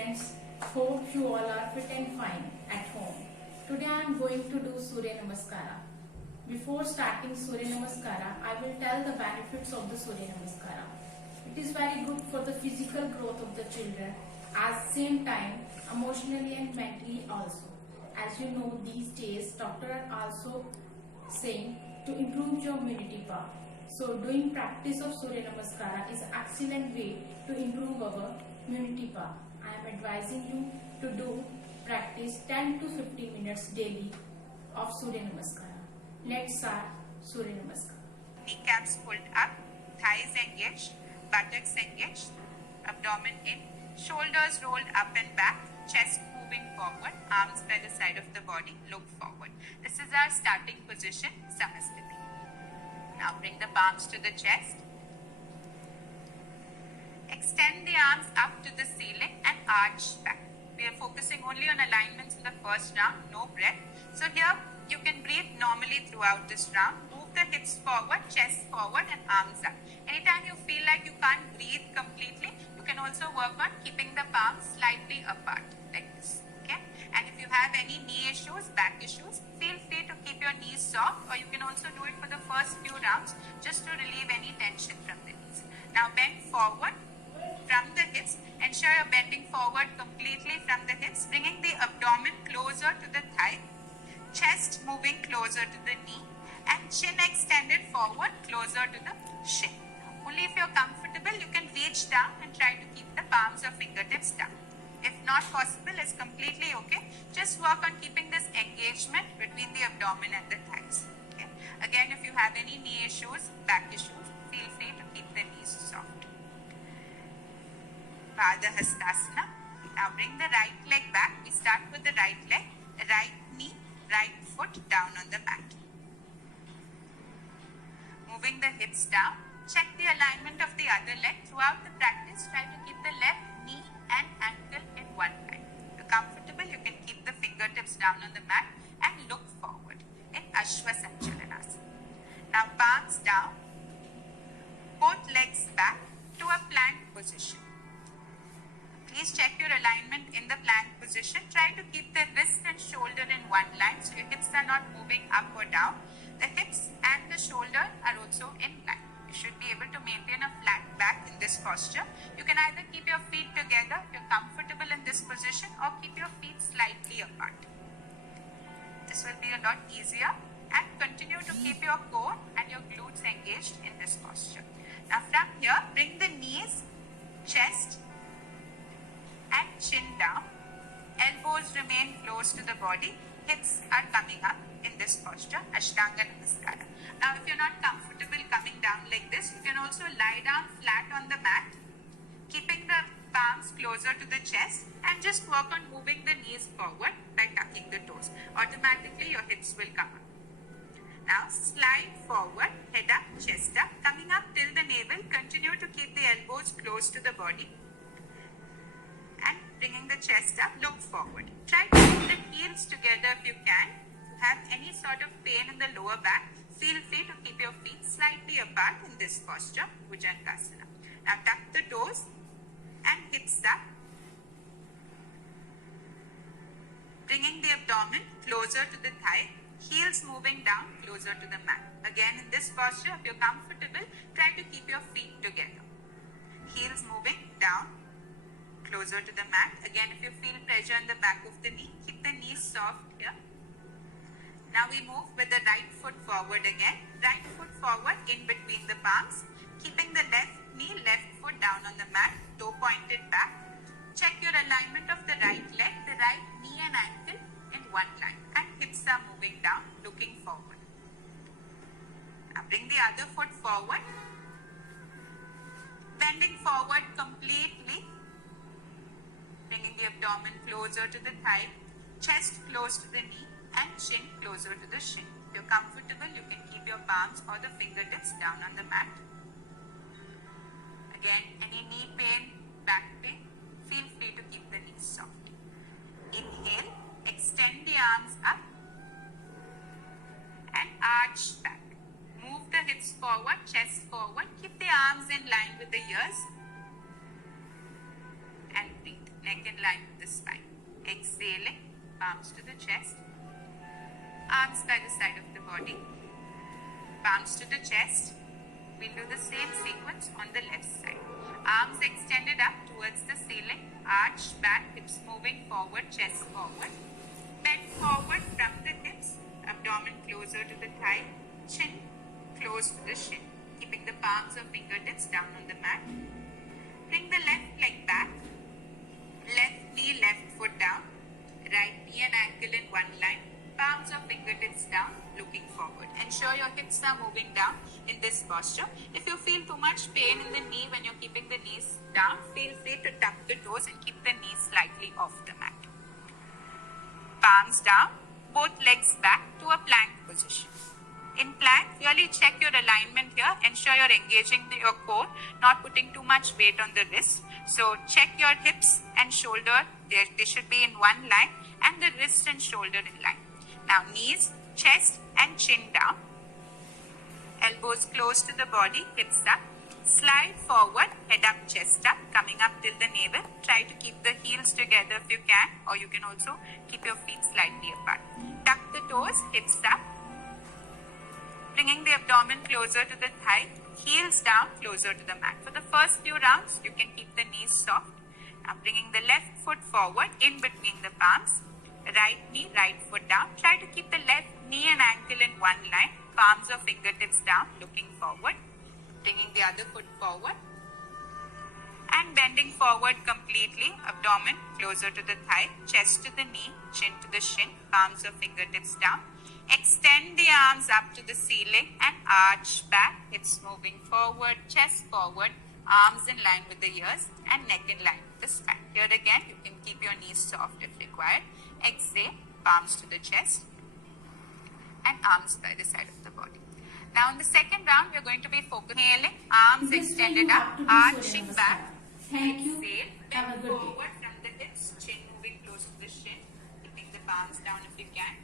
students, hope you all are fit and fine at home. Today I am going to do Surya Namaskara. Before starting Surya Namaskara, I will tell the benefits of the Surya Namaskara. It is very good for the physical growth of the children, at same time emotionally and mentally also. As you know, these days doctors are also saying to improve your immunity power. So doing practice of Surya Namaskara is an excellent way to improve our immunity power. I am advising you to do practice 10 to 15 minutes daily of Surya Namaskara. Let's start Surya Namaskara. Kneecaps pulled up, thighs engaged, buttocks engaged, abdomen in, shoulders rolled up and back, chest moving forward, arms by the side of the body, look forward. This is our starting position, Samasthiti. Now bring the palms to the chest. Extend the arms up to the ceiling and arch back. We are focusing only on alignments in the first round, no breath. So here you can breathe normally throughout this round. Move the hips forward, chest forward and arms up. Anytime you feel like you can't breathe completely, you can also work on keeping the palms slightly apart like this. Okay? And if you have any knee issues, back issues, feel free to keep your knees soft, or you can also do it for the first few rounds just to relieve any tension from the knees. Now bend forward from the hips. Ensure you're bending forward completely from the hips, bringing the abdomen closer to the thigh, chest moving closer to the knee, and chin extended forward closer to the shin. Only if you're comfortable, you can reach down and try to keep the palms or fingertips down. If not possible, it's completely okay. Just work on keeping this engagement between the abdomen and the thighs. Okay? Again, if you have any knee issues, back issues, feel free to keep the knees soft. Pada Hastasana. Now bring the right leg back. We start with the right leg, right knee, right foot down on the mat. Moving the hips down. Check the alignment of the other leg. Throughout the practice, try to keep the left knee and ankle in one line. If you're comfortable, you can keep the fingertips down on the mat and look forward in Ashwa Sanchalanasana. Now palms down, both legs back to a plank position. Please check your alignment in the plank position. Try to keep the wrist and shoulder in one line so your hips are not moving up or down. The hips and the shoulder are also in line. You should be able to maintain a flat back in this posture. You can either keep your feet together if you're comfortable in this position, or keep your feet slightly apart. This will be a lot easier, and continue to keep your core and your glutes engaged in this posture. Now from here, bring the knees, chest and chin down. Elbows remain close to the body. Hips are coming up in this posture, Ashtanga Namaskara. Now if you're not comfortable coming down like this, you can also lie down flat on the mat, keeping the palms closer to the chest, and just work on moving the knees forward by tucking the toes. Automatically your hips will come up. Now slide forward, head up, chest up, coming up till the navel. Continue to keep the elbows close to the body and bringing the chest up, look forward. Try to keep the heels together if you can. If you have any sort of pain in the lower back, feel free to keep your feet slightly apart in this posture, Bhujangasana. Now tuck the toes and hips up, bringing the abdomen closer to the thigh, heels moving down closer to the mat. Again, in this posture, if you're comfortable, try to keep your feet together. Heels moving down closer to the mat. Again, if you feel pressure in the back of the knee, keep the knees soft here. Now we move with the right foot forward again. Right foot forward in between the palms, keeping the left knee, left foot down on the mat, toe pointed back. Check your alignment of the right leg, the right knee and ankle in one line, and hips are moving down, looking forward. Now bring the other foot forward, bending forward completely, bringing the abdomen closer to the thigh, chest close to the knee, and chin closer to the shin. If you're comfortable, you can keep your palms or the fingertips down on the mat. Again, any knee pain, back pain, feel free to keep the knees soft. Inhale, extend the arms up and arch back. Move the hips forward, chest forward, keep the arms in line with the ears and breathe. Neck in in line with the spine. Exhaling, palms to the chest, arms by the side of the body, palms to the chest. We'll do the same sequence on the left side. Arms extended up towards the ceiling, arch back, hips moving forward, chest forward. Bend forward from the hips, abdomen closer to the thigh, chin close to the shin, keeping the palms or fingertips down on the mat. Bring the left leg back, left knee, left foot down, right knee and ankle in one line, palms or fingertips down, looking forward. Ensure your hips are moving down in this posture. If you feel too much pain in the knee when you're keeping the knees down, feel free to tuck the toes and keep the knees slightly off the mat. Palms down, both legs back to a plank position. In plank, really check your alignment here. Ensure you're engaging your core, not putting too much weight on the wrist. So check your hips and shoulder. They should be in one line, and the wrist and shoulder in line. Now knees, chest and chin down. Elbows close to the body, hips up. Slide forward, head up, chest up, coming up till the navel. Try to keep the heels together if you can, or you can also keep your feet slightly apart. Tuck the toes, hips up. Bringing the abdomen closer to the thigh, heels down, closer to the mat. For the first few rounds, you can keep the knees soft. Now bringing the left foot forward, in between the palms. Right knee, right foot down. Try to keep the left knee and ankle in one line. Palms or fingertips down, looking forward. Bringing the other foot forward. And bending forward completely. Abdomen closer to the thigh. Chest to the knee, chin to the shin. Palms or fingertips down. Extend the arms up to the ceiling and arch back. Hips moving forward, chest forward. Arms in line with the ears and neck in line with the spine. Here again, you can keep your knees soft if required. Exhale, palms to the chest and arms by the side of the body. Now in the second round, we are going to be focusing, arms This way extended you up, have to do Surya arching Namaskara. back. Thank you. Exhale, Have a bend good day. forward from the hips, chin moving close to the shin, keeping the palms down if you can.